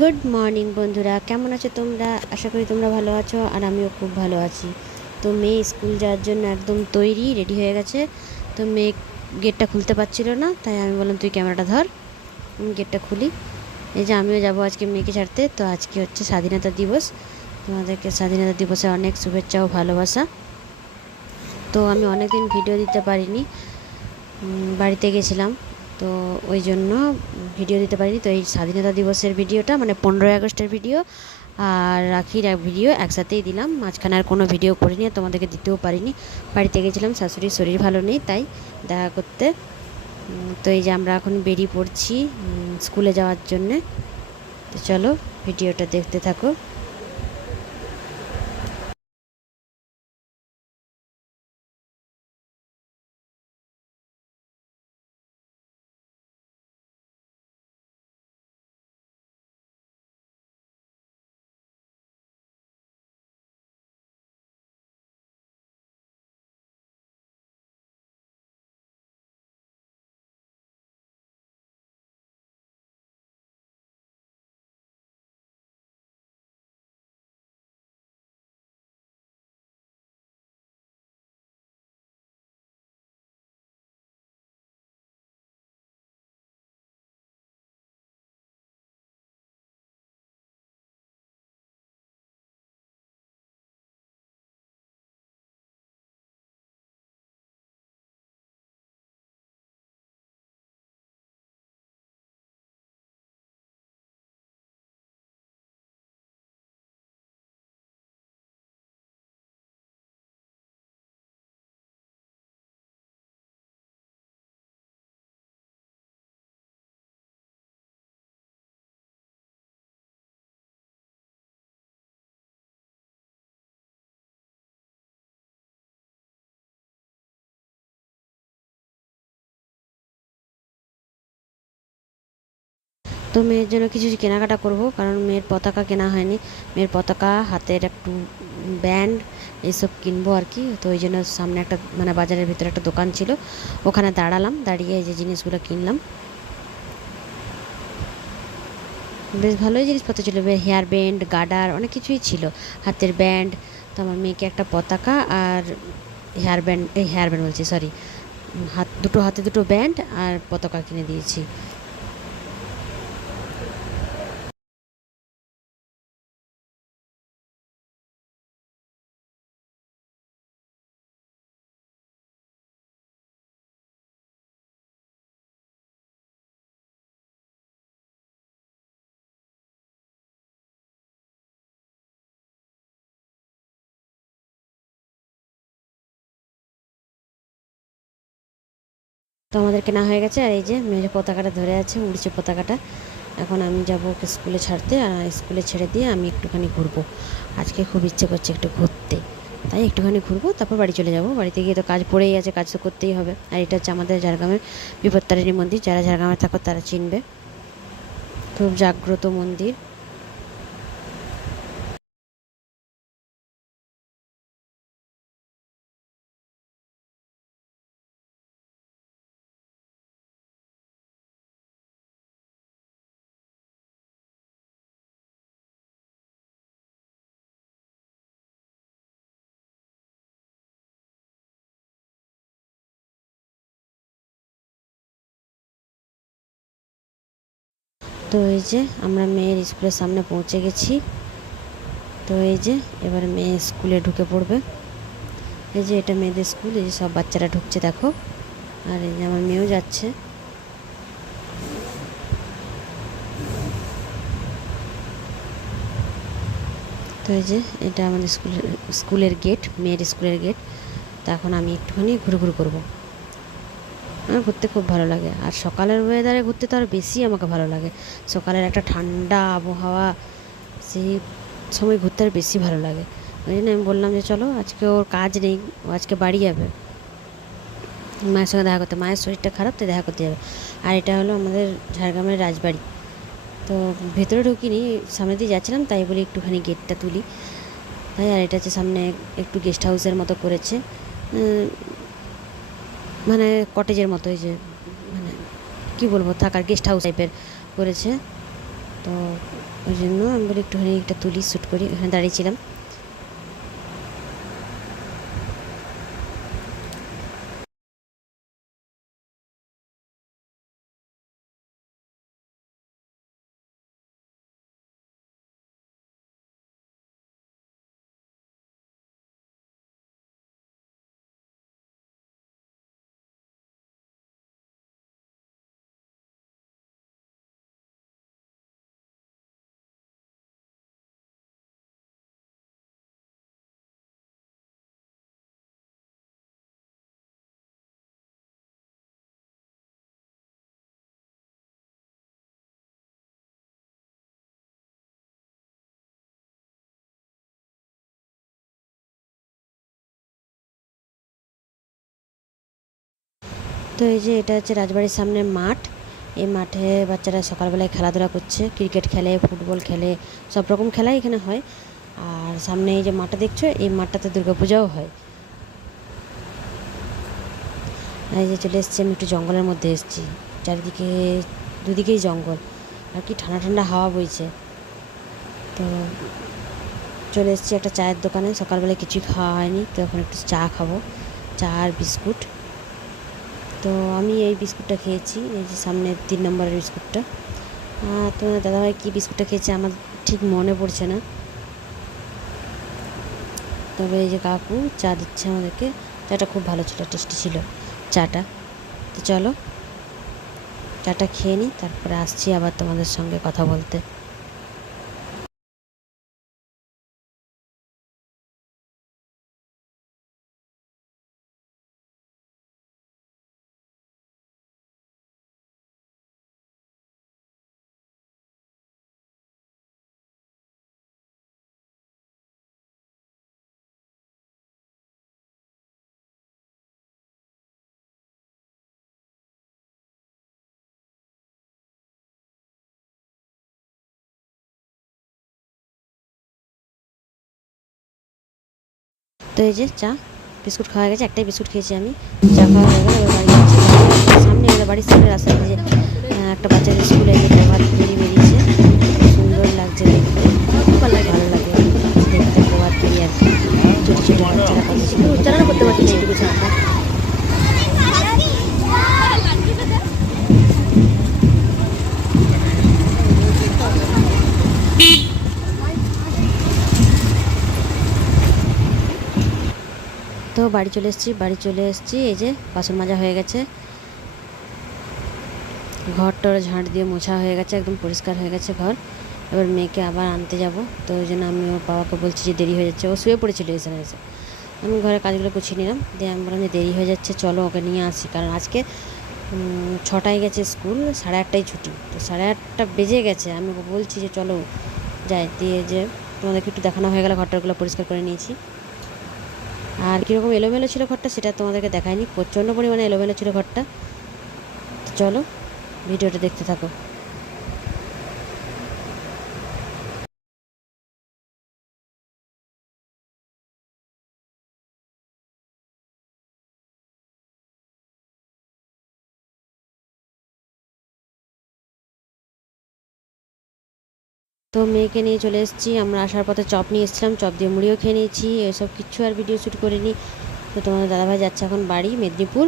Good morning বন্ধুরা, কেমন আছো তোমরা? আশা করি তোমরা ভালো আছো, আর আমিও খুব ভালো আছি। তো মেয়ে স্কুল যাওয়ার জন্য একদম তৈরি, রেডি হয়ে গেছে। তো মেয়ে গেটটা খুলতে পারছিল না, তাই আমি বললাম তুই ক্যামেরাটা ধর, আমি গেটটা খুলি। এই যে আমিও যাব আজকে মেয়েকে ছাড়তে। তো আজকে হচ্ছে স্বাধীনতা দিবস। তোমাদেরকে স্বাধীনতা দিবসে অনেক শুভেচ্ছা ও ভালোবাসা। তো আমি অনেক দিন ভিডিও দিতে পারিনি, বাড়িতে গেছিলাম, তো ওই জন্য ভিডিও দিতে পারিনি। তো এই স্বাধীনতা দিবসের ভিডিওটা মানে 15ই আগস্টের ভিডিও আর রাখির এক ভিডিও একসাথেই দিলাম। মাঝখানে আর কোনো ভিডিও করিনি, তোমাদেরকে দিতেও পারিনি। বাড়িতে গেছিলাম, শাশুড়ির শরীর ভালো নেই, তাই দেখা করতে। তো এই যে আমরা এখন বেরিয়ে পড়ছি স্কুলে যাওয়ার জন্যে। তো চলো ভিডিওটা দেখতে থাকো। তো মেয়ের জন্য কিছু কেনাকাটা করব, কারণ মেয়ের পতাকা কেনা হয়নি। মেয়ের পতাকা, হাতের একটু ব্যান্ড, এইসব কিনবো আর কি। তো ওই জন্য সামনে একটা মানে বাজারের ভিতরে একটা দোকান ছিল, ওখানে দাঁড়ালাম, দাঁড়িয়ে এই যে জিনিসগুলো কিনলাম। বেশ ভালোই জিনিসপত্র ছিল, হেয়ার ব্যান্ড, গার্ডার, অনেক কিছুই ছিল, হাতের ব্যান্ড। তো আমার মেয়েকে একটা পতাকা আর হেয়ার ব্যান্ড বলছি, সরি, হাতে দুটো ব্যান্ড আর পতাকা কিনে দিয়েছি। তো আমাদের কেনা হয়ে গেছে, আর এই যে মেয়ের পতাকাটা ধরে আছে, উড়ছে পতাকাটা। এখন আমি যাবো ওকে স্কুলে ছাড়তে, আর স্কুলে ছেড়ে দিয়ে আমি একটুখানি ঘুরবো। আজকে খুব ইচ্ছে করছে একটু ঘুরতে, তাই একটুখানি ঘুরবো, তারপর বাড়ি চলে যাব। বাড়িতে গিয়ে তো কাজ পড়েই আছে, কাজ তো করতেই হবে। আর এটা হচ্ছে আমাদের ঝাড়গ্রামের বিপত্তারিণী মন্দির, যারা ঝাড়গ্রামে থাকো তারা চিনবে, খুব জাগ্রত মন্দির। তো এই যে আমরা মেয়ের স্কুলের সামনে পৌঁছে গেছি। তো এই যে এবার মেয়ে স্কুলে ঢুকে পড়বে। এই যে এটা মেয়েদের স্কুল, এই যে সব বাচ্চারা ঢুকছে দেখো, আর এই যে আমার মেয়েও যাচ্ছে। তো এই যে এটা আমাদের স্কুলের গেট, মেয়ের স্কুলের গেট। তো এখন আমি একটুখানি ঘুরু করবো। আমার ঘুরতে খুব ভালো লাগে, আর সকালের ওয়েদারে ঘুরতে তো আর বেশি আমাকে ভালো লাগে। সকালের একটা ঠান্ডা আবহাওয়া, সেই সময় ঘুরতে আর বেশি ভালো লাগে। ওই জন্য আমি বললাম যে চলো, আজকে ওর কাজ নেই, ও আজকে বাড়ি যাবে মায়ের সঙ্গে দেখা করতে। মায়ের শরীরটা খারাপ, তাই দেখা করতে যাবে। আর এটা হলো আমাদের ঝাড়গ্রামের রাজবাড়ি। তো ভেতরে ঢুকিনি, সামনে দিয়ে যাচ্ছিলাম, তাই বলি একটুখানি গেটটা তুলি, তাই। আর এটা হচ্ছে সামনে একটু গেস্ট হাউসের মতো করেছে, মানে কটেজের মতো, এই যে মানে কী বলবো, থাকার গেস্ট হাউস টাইপের করেছে। তো ওই জন্য আমি বলি একটুখানি একটা তুলি শ্যুট করি, ওখানে দাঁড়িয়েছিলাম। তো এই যে এটা হচ্ছে রাজবাড়ির সামনে মাঠ। এই মাঠে বাচ্চারা সকালবেলায় খেলাধুলা করছে, ক্রিকেট খেলে, ফুটবল খেলে, সব রকম খেলাই এখানে হয়। আর সামনে এই যে মাঠটা দেখছো, এই মাঠটাতে দুর্গাপূজাও হয়। এই যে চলে এসেছি আমি একটু জঙ্গলের মধ্যে এসেছি, চারিদিকে দুদিকেই জঙ্গল, আর কি ঠান্ডা ঠান্ডা হাওয়া বইছে। তো চলে এসেছি একটা চায়ের দোকানে, সকালবেলায় কিছুই খাওয়া হয়নি, তো এখন একটু চা খাবো, চা আর বিস্কুট। তো আমি এই বিস্কুটটা খেয়েছি, এই যে সামনে 3 নম্বরের বিস্কুটটা। তোমার দাদাভাই কী বিস্কুটটা খেয়েছে আমার ঠিক মনে পড়ছে না, তবে এই যে কাকু চা দিচ্ছে আমাদেরকে। চাটা খুব ভালো ছিল, টেস্টি ছিল চাটা। তো চলো চাটা খেয়ে নিই, তারপরে আসছি আবার তোমাদের সঙ্গে কথা বলতে। তো এই যে চা বিস্কুট খাওয়া গেছে, একটাই বিস্কুট খেয়েছি আমি। চা খাওয়া হয়ে গেল, এবার বাড়ি যাচ্ছি। সামনে আমাদের বাড়ির সামনে রাস্তায় যে একটা বাচ্চাদের স্কুলে যে প্রভাত ফেরি বেরিয়েছে, সুন্দর লাগছে দেখতে, ভালো লাগে দেখতে প্রভাত ফেরি আর কি। ছোটো ছোটো বাচ্চারা কত সুন্দর উচ্চারণ করতে পারছি এইটুকু ছাড়া। তো বাড়ি চলে এসেছি, এই যে বাসন মাজা হয়ে গেছে, ঘরটার ঝাঁট দিয়ে মোছা হয়ে গেছে, একদম পরিষ্কার হয়ে গেছে ঘর। এবার মেয়েকে আবার আনতে যাব, তো ওই জন্য আমি ওর বাবাকে বলছি যে দেরি হয়ে যাচ্ছে। ও শুয়ে পড়েছিল এসে আমি ঘরের কাজগুলো গুছিয়ে নিলাম, দিয়ে আমি বললাম যে দেরি হয়ে যাচ্ছে, চলো ওকে নিয়ে আসি। কারণ আজকে 6টায় গেছে স্কুল, 8:30টায় ছুটি, তো 8:30 বেজে গেছে। আমি ওকে বলছি যে চলো যাই, দিয়ে যে তোমাদেরকে একটু দেখানো হয়ে গেল, ঘরটারগুলো পরিষ্কার করে নিয়েছি। আর কীরকম এলোমেলো ছিল ঘরটা সেটা তোমাদেরকে দেখায়নি, প্রচণ্ড পরিমাণে এলোমেলো ছিল ঘরটা। তো চলো ভিডিওটা দেখতে থাকো। তো মেয়েকে নিয়ে চলে এসেছি, আমরা আসার পথে চপ নিয়ে এসেছিলাম, চপ দিয়ে মুড়িও খেয়ে নিয়েছি, এসব কিছু আর ভিডিও শ্যুট করিনি। তো তোমাদের দাদাভাই যাচ্ছে এখন বাড়ি মেদিনীপুর,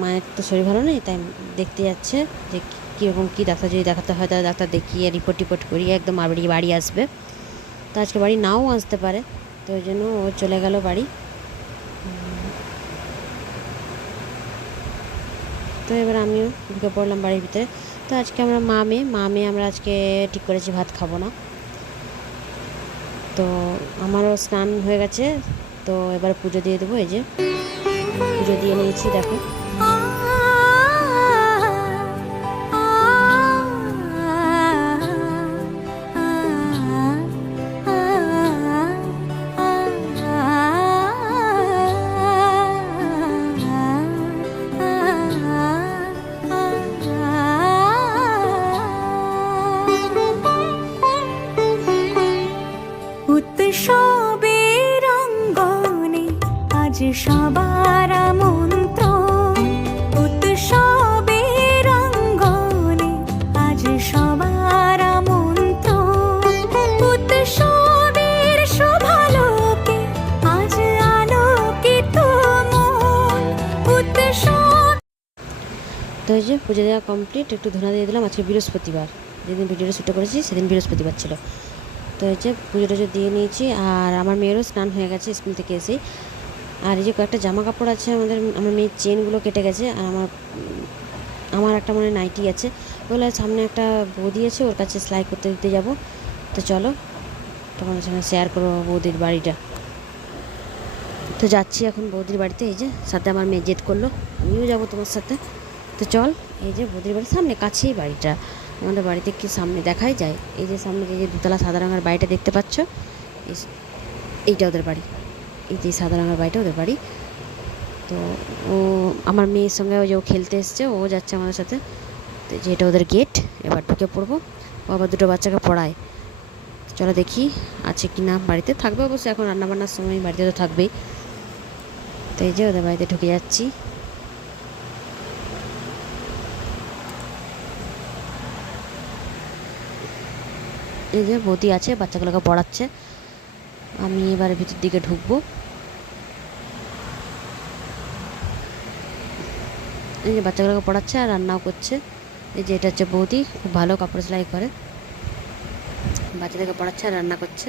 মায়ের তো শরীর ভালো নেই, তাই দেখতে যাচ্ছে যে কীরকম কী ডাক্তার, যদি দেখাতে হয় তাহলে ডাক্তার দেখিয়ে রিপোর্ট করিয়ে একদম বাড়ি আসবে। তো আজকে বাড়ি নাও আসতে পারে, তো ওই জন্য ও চলে গেল বাড়ি। তো এবার আমিও ঢুকে পড়লাম বাড়ির ভিতরে। তো আজকে আমরা মা মেয়ে আমরা আজকে ঠিক করেছি ভাত খাবো না। তো আমারও স্নান হয়ে গেছে, তো এবার পুজো দিয়ে দেবো। এই যে পুজো দিয়ে নিয়েছি, দেখো। উৎসবের অঙ্গনে আজ সবার আমন্ত্রণ, এই যে পুজো দেওয়া কমপ্লিট, একটু ধুনা দিয়ে দিলাম। আজকে বৃহস্পতিবার, যেদিন ভিডিওটা শ্যুট করেছি সেদিন বৃহস্পতিবার ছিল। তো এই যে পুজো টুজো দিয়ে নিয়েছি, আর আমার মেয়েরও স্নান হয়ে গেছে স্কুল থেকে এসেই। আর এই যে কয়েকটা জামা কাপড় আছে আমার মেয়ের চেনগুলো কেটে গেছে, আর আমার একটা মনে নাইটি আছে, ওগুলো সামনে একটা বৌদি আছে, ওর কাছে সেলাই করতে দিতে যাব। তো চলো তোমাদের সঙ্গে শেয়ার করবো বৌদির বাড়িটা। তো যাচ্ছি এখন বৌদির বাড়িতে। এই যে সাথে আমার মেয়ে জেদ করলো আমিও যাবো তোমার সাথে। তো চল, এই যে বৌদির বাড়ির সামনে কাছেই বাড়িটা, আমাদের বাড়িতে কি সামনে দেখাই যায়। এই যে সামনে যে দুতলা সাদা রঙের বাড়িটা দেখতে পাচ্ছ, এইটা ওদের বাড়ি। এই যে সাদা রঙের বাড়িটা ওদের বাড়ি। তো ও আমার মেয়ের সঙ্গে ওই যে ও খেলতে এসছে, ও যাচ্ছে আমাদের সাথে। তো যে এটা ওদের গেট, এবার ঢুকে পড়বো। ও আবার দুটো বাচ্চাকে পড়ায়। চলো দেখি আছে কি না, বাড়িতে থাকবে অবশ্যই, এখন রান্নাবান্নার সময় বাড়িতে তো থাকবেই। তো এই যে ওদের বাড়িতে ঢুকে যাচ্ছি। এই যে বৌদি আছে, বাচ্চাগুলোকে পড়াচ্ছে। আমি এবার ভিতর দিকে ঢুকবো। এই যে বাচ্চাগুলোকে পড়াচ্ছে আর রান্নাও করছে। এই যে এটা হচ্ছে বৌদি, খুব ভালো কাপড় সেলাই করে, বাচ্চাদেরকে পড়াচ্ছে আর রান্না করছে।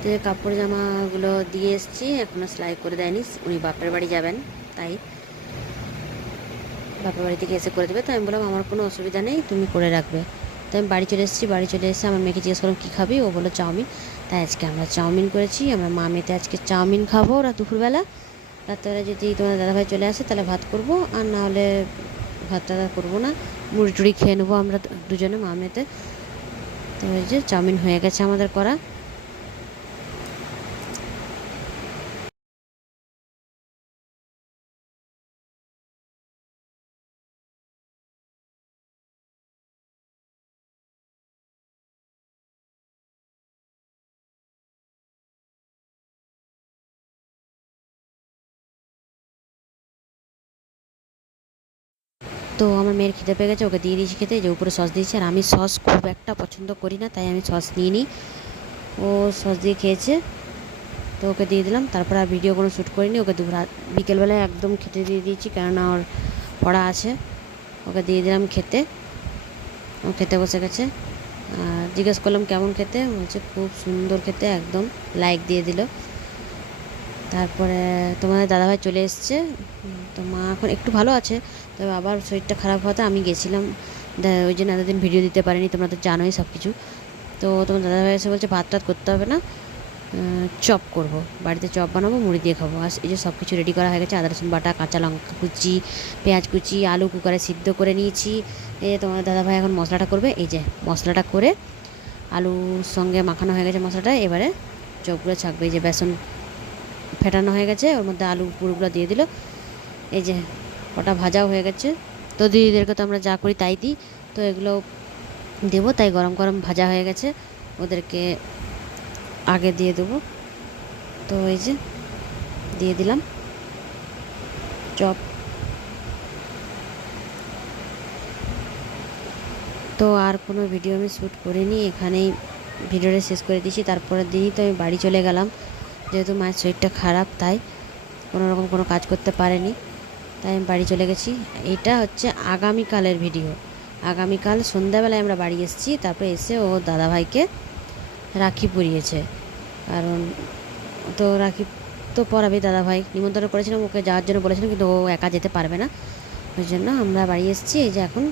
তো এই কাপড় জামাগুলো দিয়ে এসেছি, এখনও সেলাই করে দেয়নি, উনি বাপের বাড়ি যাবেন, তাই বাপের বাড়ি থেকে এসে করে দেবে। তো আমি বললাম আমার কোনো অসুবিধা নেই, তুমি করে রাখবে। তো আমি বাড়ি চলে এসেছি। বাড়ি চলে এসে আমার মেয়েকে জিজ্ঞেস করলাম কী খাবি, ও বললো চাউমিন। তাই আজকে আমরা চাউমিন করেছি, আমরা মা মেয়েতে আজকে চাউমিন খাবো। ওরা দুপুরবেলা, রাত্রেবেলা যদি তোমার দাদাভাই চলে আসে তাহলে ভাত করবো, আর না হলে ভাত টাতা করবো না, মুড়ি টুড়ি খেয়ে নেবো আমরা দুজনে মা মেয়েতে। তো ওই যে চাউমিন হয়ে গেছে আমাদের করা। তো আমার মেয়ের খিদে পেয়ে গেছে, ওকে দিয়ে দিয়েছি খেতে। যে উপরে সস দিয়েছে, আর আমি সস খুব একটা পছন্দ করি না, তাই আমি সস নিয়ে নিই। ও সস দিয়ে খেয়েছে, তো ওকে দিয়ে দিলাম। তারপর আর ভিডিও কোনো শ্যুট করিনি, ওকে বিকেলবেলায় একদম খেতে দিয়ে দিয়েছি, কেননা ওর পড়া আছে। ওকে দিয়ে দিলাম খেতে, ও খেতে বসে গেছে। জিজ্ঞেস করলাম কেমন খেতে, বলছে খুব সুন্দর খেতে, একদম লাইক দিয়ে দিল। তারপরে তোমাদের দাদাভাই চলে এসছে। তো মা এখন একটু ভালো আছে, তবে আবার শরীরটা খারাপ হওয়াতে আমি গেছিলাম, ওই জন্য এতদিন ভিডিও দিতে পারিনি, তোমরা তো জানোই সব কিছু। তো তোমার দাদাভাই এসে বলছে ভাত টাত করতে হবে না, চপ করব, বাড়িতে চপ বানাবো, মুড়ি দিয়ে খাবো। আর এই যে সব কিছু রেডি করা হয়ে গেছে, আদা রসুন বাটা, কাঁচা লঙ্কা কুচি, পেঁয়াজ কুচি, আলু কুকারে সিদ্ধ করে নিয়েছি। এই যে তোমার দাদাভাই এখন মশলাটা করবে। এই যে মশলাটা করে আলুর সঙ্গে মাখানো হয়ে গেছে মশলাটা, এবারে চপগুলো ছাকবে। এই যে বেসন ফেটানো হয়ে গেছে, ওর মধ্যে আলু পুরোগুলো দিয়ে দিল। এই যে ওটা ভাজাও হয়ে গেছে। তো দিদিদেরকে তো আমরা যা করি তাই দিই, তো এগুলো দেবো, তাই গরম গরম ভাজা হয়ে গেছে, ওদেরকে আগে দিয়ে দেবো। তো এই যে দিয়ে দিলাম চপ। তো আর কোনো ভিডিও আমি শ্যুট করিনি, এখানেই ভিডিওটা শেষ করে দিয়েছি। তারপরের দিনই তো আমি বাড়ি চলে গেলাম, যেহেতু মায়ের শরীরটা খারাপ, তাই কোনো রকম কোনো কাজ করতে পারেনি, তাই আমি বাড়ি চলে গেছি। এইটা হচ্ছে আগামীকালের ভিডিও। আগামীকাল সন্ধ্যাবেলায় আমরা বাড়ি এসেছি, তারপরে এসে ও দাদাভাইকে রাখি পরিয়েছে, কারণ তো রাখি তো পরাবেই। দাদাভাই নিমন্ত্রণ করেছিলাম, ওকে যাওয়ার জন্য বলেছিলাম, কিন্তু ও একা যেতে পারবে না, ওই জন্য আমরা বাড়ি এসেছি। এই যে এখন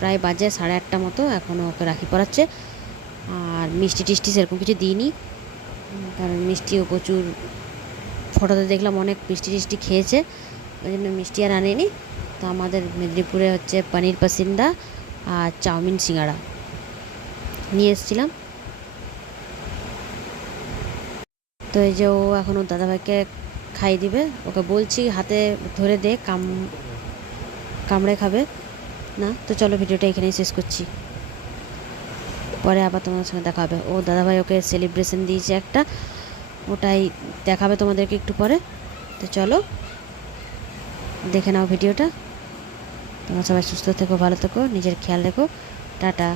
প্রায় বাজে 8:30 মতো, এখনও ওকে রাখি পরাচ্ছে। আর মিষ্টি টিষ্টি সেরকম কিছু দিইনি, কারণ মিষ্টিও প্রচুর, ফটোতে দেখলাম অনেক মিষ্টি টিষ্টি খেয়েছে, ওই জন্য মিষ্টি আর আনেনি। তো আমাদের মেদিনীপুরে হচ্ছে পনির পাসিন্দা আর চাউমিন সিঙ্গাড়া নিয়ে এসেছিলাম। তো এই যে ও এখন ওর দাদাভাইকে খাইয়ে দিবে, ওকে বলছি হাতে ধরে দে, কামড়ে খাবে না। তো চলো ভিডিওটা এখানেই শেষ করছি, পরে আবার তোমাদের সঙ্গে দেখা হবে। ও দাদাভাই ওকে সেলিব্রেশন দিয়েছে একটা, ওটাই দেখাবে তোমাদেরকে একটু পরে। তো চলো দেখে নাও ভিডিওটা। তোমরা সবাই সুস্থ থেকো, ভালো থেকো, নিজের খেয়াল রেখো। টাটা।